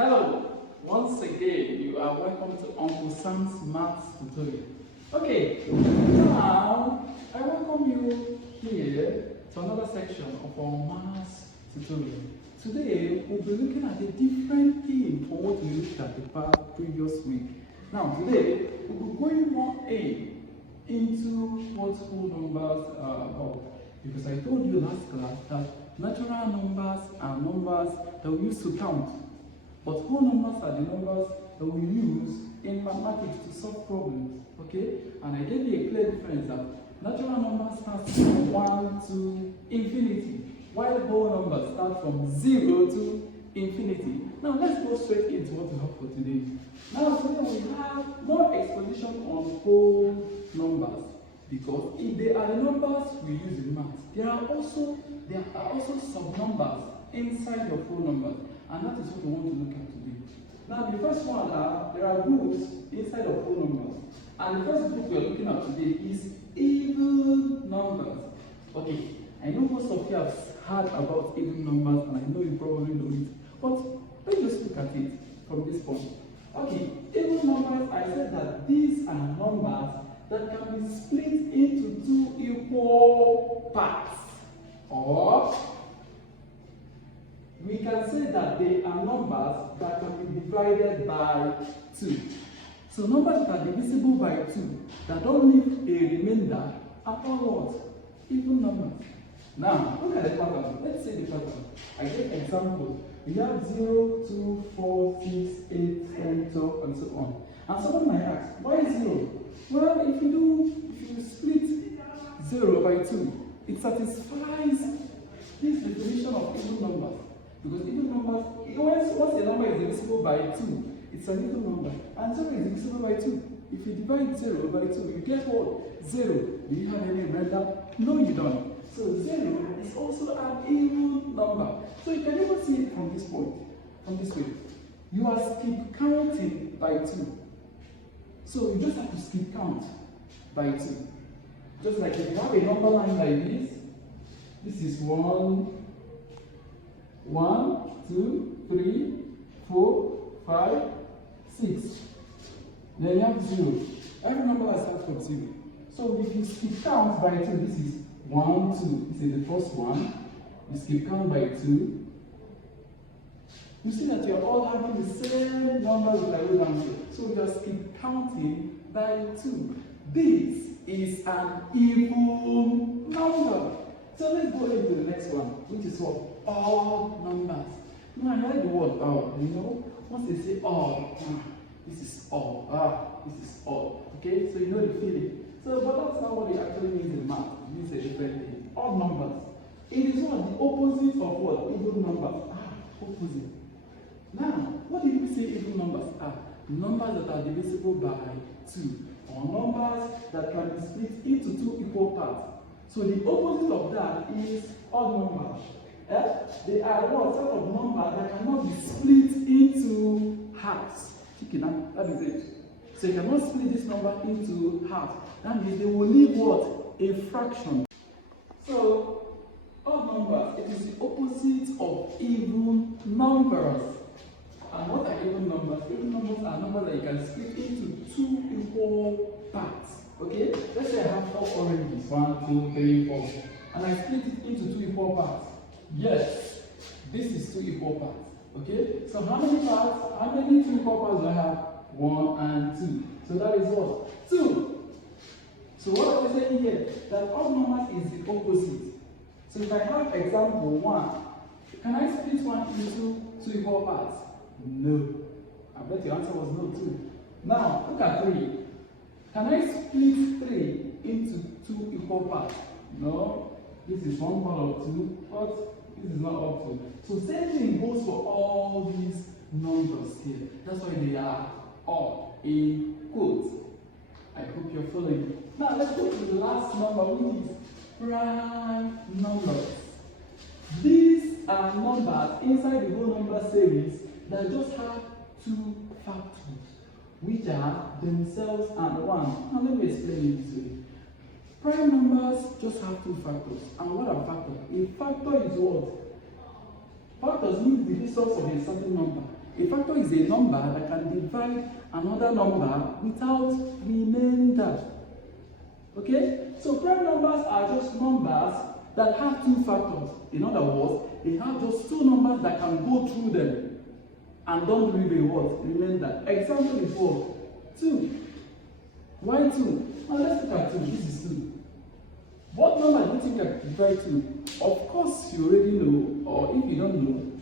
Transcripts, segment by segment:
Hello, once again you are welcome to Uncle Sam's Maths tutorial. Okay, now I welcome you here to another section of our Maths tutorial. Today we'll be looking at a different theme from what we looked at the previous week. Now today we'll be going more into what whole numbers are about. Because I told you last class that natural numbers are numbers that we use to count. But whole numbers are the numbers that we use in mathematics to solve problems. Okay? And I gave you a clear difference that natural numbers start from 1 to infinity, while whole numbers start from 0 to infinity. Now let's go straight into what we have for today. Now today we have more exposition on whole numbers. Because if they are the numbers we use in math, there are also sub-numbers inside of whole numbers. And that is what we want to look at today. Now the first one there are groups inside of whole numbers. And the first group we are looking at today is even numbers. Okay, I know most of you have heard about even numbers and I know you probably know it. But let's just look at it from this point. Okay, even numbers, I said that these are numbers that can be split into two equal parts. Or we can say that they are numbers that can be divided by 2. So numbers that are divisible by 2, that don't leave a remainder, are all what? Even numbers. Now, look at the pattern. Let's see the pattern. I give examples. We have 0, 2, 4, 6, 8, 10, 12, and so on. And someone might ask, why 0? Well, if you split 0 by 2, it satisfies this definition of even numbers. Because even numbers, once a number is divisible by 2, it's an even number. And 0 is divisible by 2. If you divide 0 by 2, you get what? 0. Do you have any remainder? No, you don't. So 0 is also an even number. So you can even see it from this point, from this way. You are skip counting by 2. So you just have to skip count by 2. Just like if you have a number line like this is 1, 2, 3, 4, 5, 6. Then you have 0. Every number that starts from 0. So if you skip count by 2, this is 1, 2. This is the first one. You skip count by 2. You see that you are all having the same numbers that I wrote down here. So you are skip counting by 2. This is an even number. So let's go into the next one, which is what? Odd numbers. Now I like the word odd, you know? Once they say odd, this is odd, this is odd. Okay? So you know the feeling. So, but that's not what it actually means in math. It means a different thing. Odd numbers. It is what? The opposite of what? Even numbers. Opposite. Now, what did we say even numbers are? Numbers that are divisible by 2. Or numbers that can be split into two equal parts. So the opposite of that is odd numbers. They are what sort of number that cannot be split into halves. That is it. So you cannot split this number into halves. That means they will leave what? A fraction. So odd numbers, it is the opposite of even numbers. And what are even numbers? Even numbers are numbers that you can split into two equal parts. Okay? Let's say I have 4 oranges. 1, 2, 3, 4. And I split it into two equal parts. Yes, this is two equal parts. Okay? So how many parts? How many two equal parts do I have? 1 and 2. So that is what? 2. So what are we saying here? That odd numbers is the opposite. So if I have example 1, can I split 1 into two equal parts? No. I bet your answer was no too. Now, look at 3. Can I split 3 into two equal parts? No. This is 1 part of 2, but this is not up to. So same thing goes for all these numbers here. That's why they are odd in quotes. I hope you're following. Now let's go to the last number, which is prime numbers. These are numbers inside the whole number series that just have 2 factors, which are themselves and 1. Now let me explain it to you. Prime numbers just have 2 factors. And what are factors? A factor is what? Factors mean the distance of a certain number. A factor is a number that can divide another number without remainder. Okay? So prime numbers are just numbers that have two factors. In other words, they have just two numbers that can go through them and don't leave a what? Remainder. Example is what? 2. Why 2? Now let's look at 2. This is 2. What number do you think I can divide 2? Of course, you already know, or if you don't know,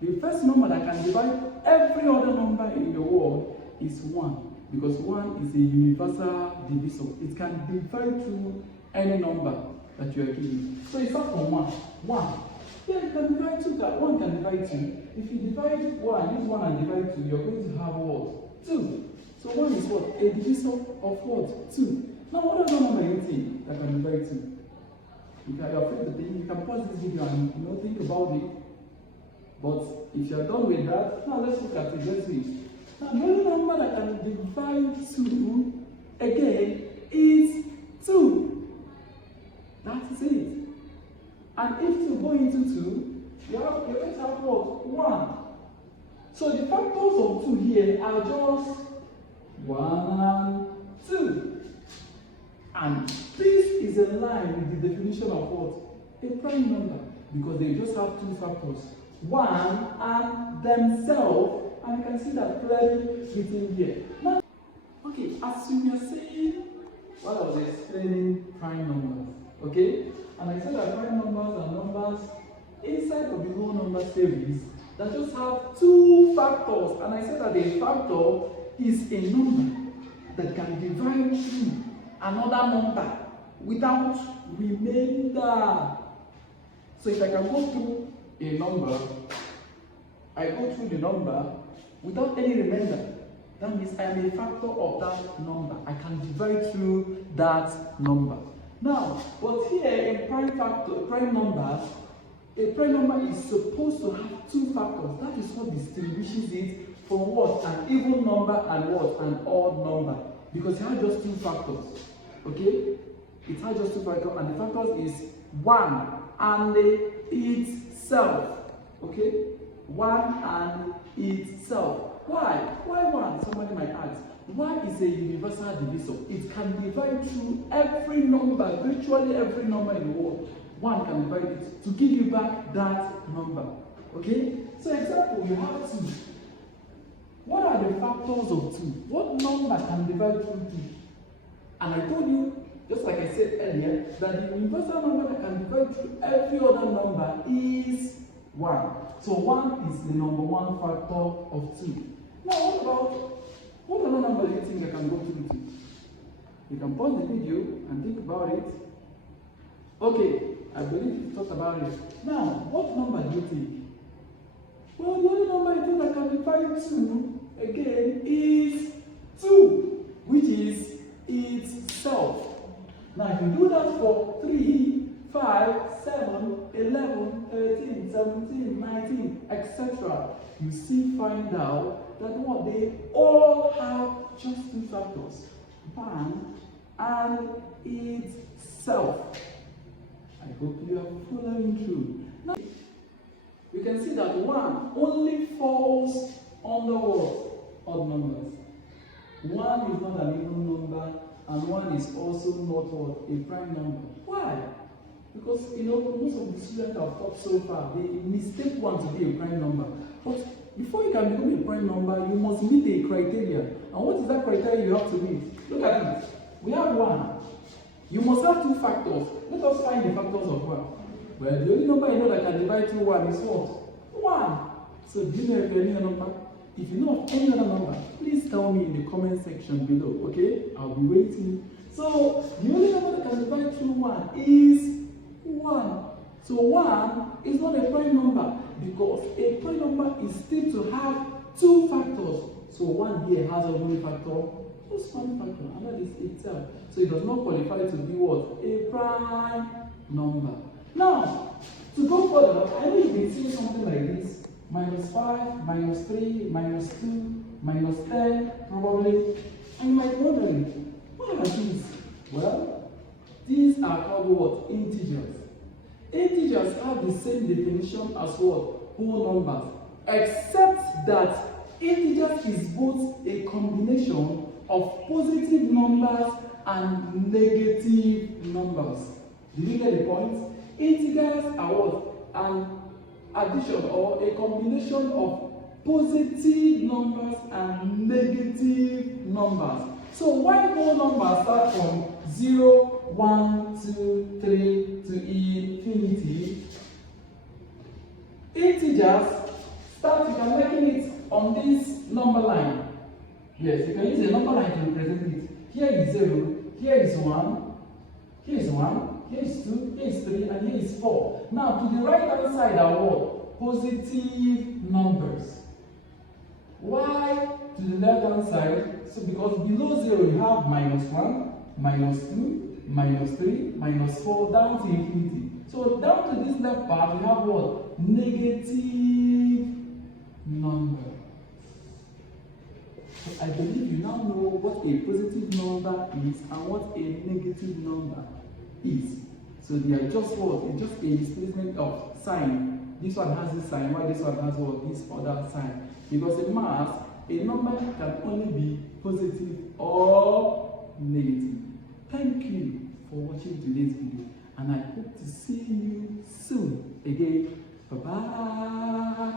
the first number that can divide every other number in the world is 1. Because 1 is a universal divisor. It can divide through any number that you are given. So it's not from 1. 1. Yeah, you can divide 2. That 1 can divide 2. If you divide 1, use 1 and divide 2, you're going to have what? 2. So 1 is what? A divisor of what? 2. Now, what other number you think that can divide 2? If you are afraid to think, you can pause this video and think about it. But if you are done with that, now let's look at it. Let's see. Now, the only number that can divide 2 again is 2. That is it. And if 2 go into 2, you're going to have what? 1. So the factors of 2 here are just 1 and 2. And this is in line with the definition of what? A prime number. Because they just have two factors. 1 and themselves. And you can see that clearly written here. Now, okay, as we were saying while I was explaining prime numbers, okay? And I said that prime numbers are numbers inside of the whole number series that just have two factors. And I said that a factor is a number that can divide through another number without remainder. So if I can go through a number, I go through the number without any remainder. That means I am a factor of that number. I can divide through that number. Now, but here in prime numbers, a prime number is supposed to have two factors. That is what distinguishes it from what? An even number and what? An odd number. Because it has just two factors. Okay? It has just two factors, and the factors is 1 and itself. Okay? 1 and itself. Why? Why 1? Somebody might ask. 1 is a universal divisor. It can divide through every number, virtually every number in the world. 1 can divide it to give you back that number. Okay? So example, you have 2. What are the factors of 2? What number can divide through 2? And I told you, just like I said earlier, that the universal number that can divide through every other number is 1. So 1 is the number 1 factor of 2. Now what other number do you think I can go through 2? You can pause the video and think about it. Okay, I believe you thought about it. Now, what number do you think? Well, the only number I think that can divide 2 again is 2, which is itself. Now, if you do that for 3, 5, 7, 11, 13, 17, 19, etc., you still find out that what they all have just two factors, 1 and itself. I hope you are following through. Now, you can see that 1 only falls under what? Odd numbers. 1 is not an even number, and 1 is also not what? A prime number. Why? Because most of the students I've taught so far, they mistake 1 to be a prime number. But before you can become a prime number, you must meet a criteria. And what is that criteria you have to meet? Look at it. We have 1. You must have two factors. Let us find the factors of 1. Well, the only number you know that can divide through 1 is what? 1. So do you know if you any other number? If you know of any other number, please tell me in the comment section below, okay? I'll be waiting. So the only number that can divide through 1 is 1. So 1 is not a prime number because a prime number is still to have two factors. So 1 here has only factor, just one factor, and that is itself. So it does not qualify to be what? A prime number. Now, to go further, I know you've been seeing something like this. -5, -3, -2, -10, probably. And you might be wondering, what are these? Well, these are called what? Integers. Integers have the same definition as what? Whole numbers. Except that Integers is both a combination of positive numbers and negative numbers. Did you get the point? Integers are what? An addition or a combination of positive numbers and negative numbers. So why whole numbers start from 0, 1, 2, 3 to infinity? Integers start, you can reckon it on this number line. Yes, you can use a number line to represent it. Here is 0, here is 1, here is 1, here is 2, here is 3, and here is 4. Now, to the right hand side are what? Positive numbers. Why to the left hand side? So, because below 0 you have -1, -2, -3, -4, down to infinity. So, down to this left part, we have what? Negative number. So I believe you now know what a positive number is and what a negative number is. So they are just what? It's just a displacement of sign. This one has this sign, while this one has what? This other sign. Because in math, a number can only be positive or negative. Thank you for watching today's video, and I hope to see you soon again. Bye-bye.